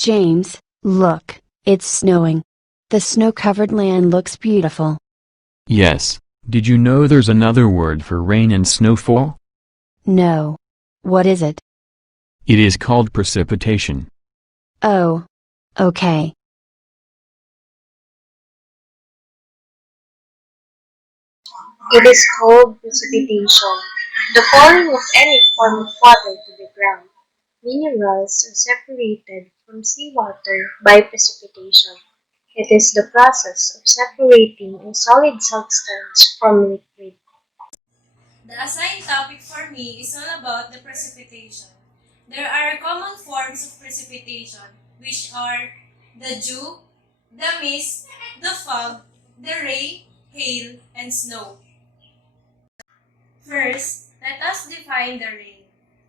James, look, it's snowing. The snow-covered land looks beautiful. Yes, did you know there's another word for rain and snowfall? No. What is it? It is called precipitation. Oh. Okay. It is called precipitation, the falling of any form of water to the ground. Minerals are separated from seawater by precipitation. It is the process of separating a solid substance from liquid. The assigned topic for me is all about the precipitation. There are common forms of precipitation, which are the dew, the mist, the fog, the rain, hail, and snow. First, let us define the rain.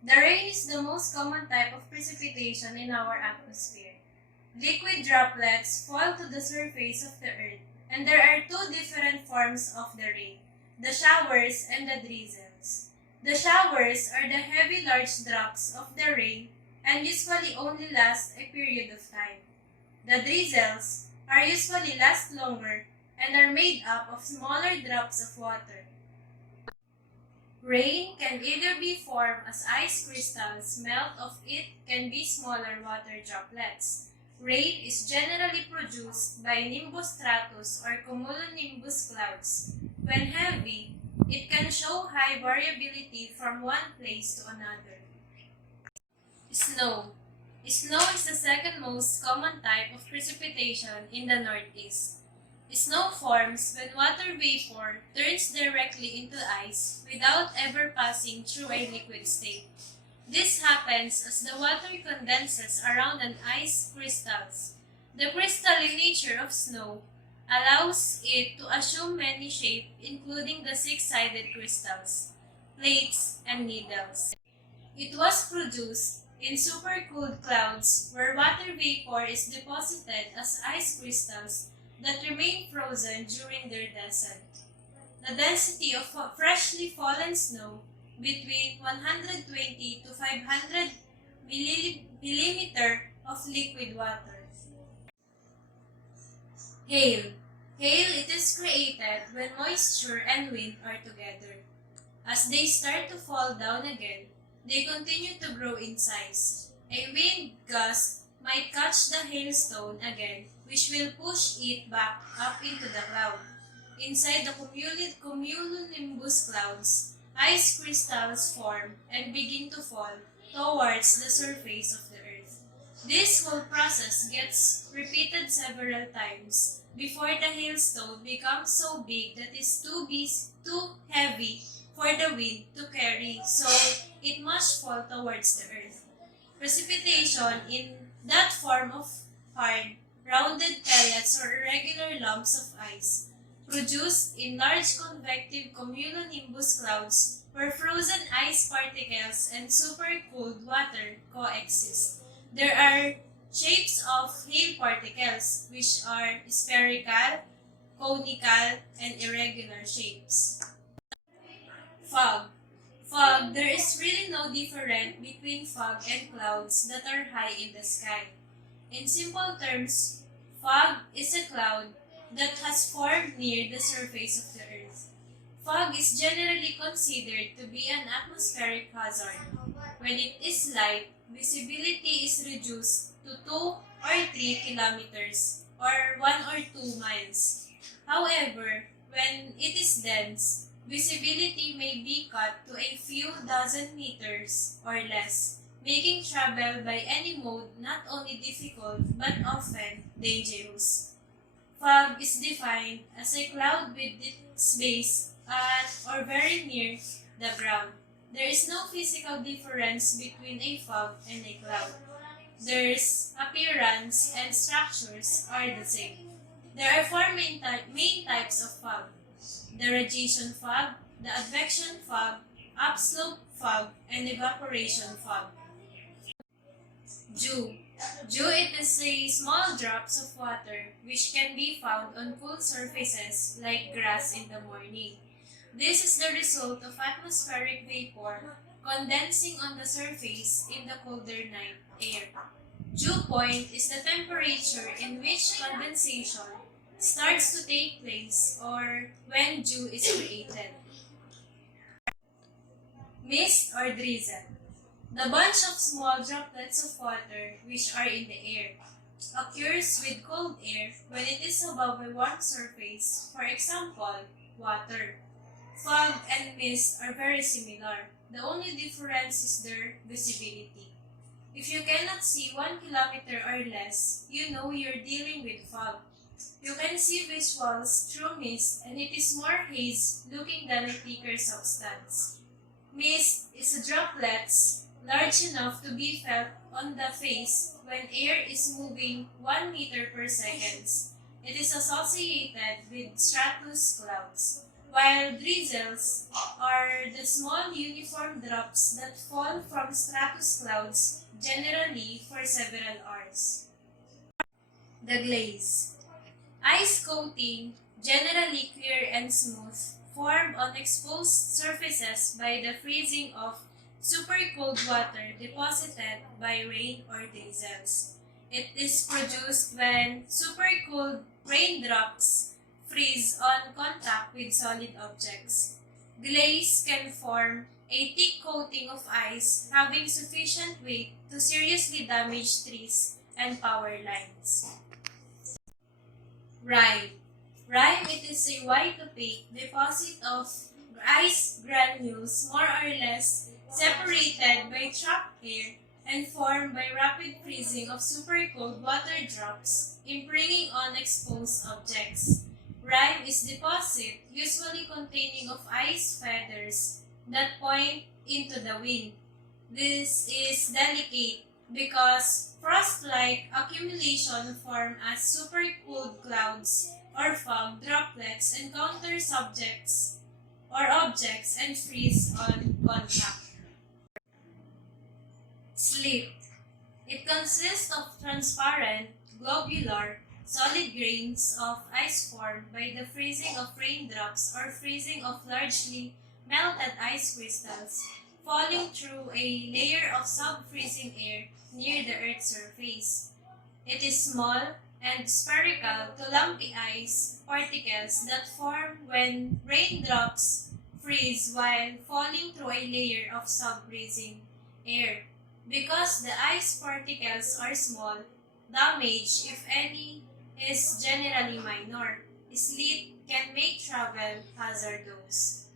The rain is the most common type of precipitation in our atmosphere. Liquid droplets fall to the surface of the earth, and there are two different forms of the rain, the showers and the drizzles. The showers are the heavy large drops of the rain and usually only last a period of time. The drizzles are usually last longer and are made up of smaller drops of water. Rain can either be formed as ice crystals, melt of it can be smaller water droplets. Rain is generally produced by nimbostratus or cumulonimbus clouds. When heavy, it can show high variability from one place to another. Snow. Snow is the second most common type of precipitation in the Northeast. Snow forms when water vapor turns directly into ice without ever passing through a liquid state. This happens as the water condenses around an ice crystals. The crystalline nature of snow allows it to assume many shapes including the six-sided crystals, plates, and needles. It was produced in supercooled clouds where water vapor is deposited as ice crystals that remain frozen during their descent. The density of freshly fallen snow between 120 to 500 millimeter of liquid water. Hail. Hail it is created when moisture and wind are together. As they start to fall down again, they continue to grow in size. A wind gust might catch the hailstone again, which will push it back up into the cloud. Inside the cumulonimbus clouds, ice crystals form and begin to fall towards the surface of the earth. This whole process gets repeated several times before the hailstone becomes so big that too heavy for the wind to carry, so it must fall towards the earth. Precipitation in that form of hard, rounded pellets or irregular lumps of ice, produced in large convective cumulonimbus clouds where frozen ice particles and supercooled water coexist. There are shapes of hail particles, which are spherical, conical, and irregular shapes. Fog. Fog, there is really no difference between fog and clouds that are high in the sky. In simple terms, fog is a cloud that has formed near the surface of the earth. Fog is generally considered to be an atmospheric hazard. When it is light, visibility is reduced to 2 or 3 kilometers or 1 or 2 miles. However, when it is dense, visibility may be cut to a few dozen meters or less, making travel by any mode not only difficult but often dangerous. Fog is defined as a cloud with its base at or very near the ground. There is no physical difference between a fog and a cloud. Their appearance and structures are the same. There are four main types of fog: the radiation fog, the advection fog, upslope fog, and evaporation fog. Dew. Dew it is a small drops of water which can be found on cool surfaces like grass in the morning. This is the result of atmospheric vapor condensing on the surface in the colder night air. Dew point is the temperature in which condensation starts to take place or when dew is created. Mist or drizzle. The bunch of small droplets of water which are in the air occurs with cold air when it is above a warm surface, for example, water. Fog and mist are very similar. The only difference is their visibility. If you cannot see 1 kilometer or less, you know you're dealing with fog. You can see visuals through mist and it is more haze looking than a thicker substance. Mist is droplets large enough to be felt on the face when air is moving 1 meter per second. It is associated with stratus clouds, while drizzles are the small uniform drops that fall from stratus clouds generally for several hours. The glaze. Ice coating, generally clear and smooth, formed on exposed surfaces by the freezing of super cold water deposited by rain or drizzles. It is produced when super cold raindrops freeze on contact with solid objects. Glaze can form a thick coating of ice having sufficient weight to seriously damage trees and power lines. Rime. Rime, it is a white opaque deposit of ice granules more or less separated by trapped air and formed by rapid freezing of super cold water drops impringing on exposed objects. Rime is deposit usually containing of ice feathers that point into the wind. This is delicate because frost-like accumulation form as supercooled clouds or fog droplets encounter subjects or objects and freeze on contact. Sleet. It consists of transparent, globular, solid grains of ice formed by the freezing of raindrops or freezing of largely melted ice crystals falling through a layer of sub-freezing air near the Earth's surface. It is small and spherical to lumpy ice particles that form when raindrops freeze while falling through a layer of sub-freezing air. Because the ice particles are small, damage, if any, is generally minor. Sleet can make travel hazardous.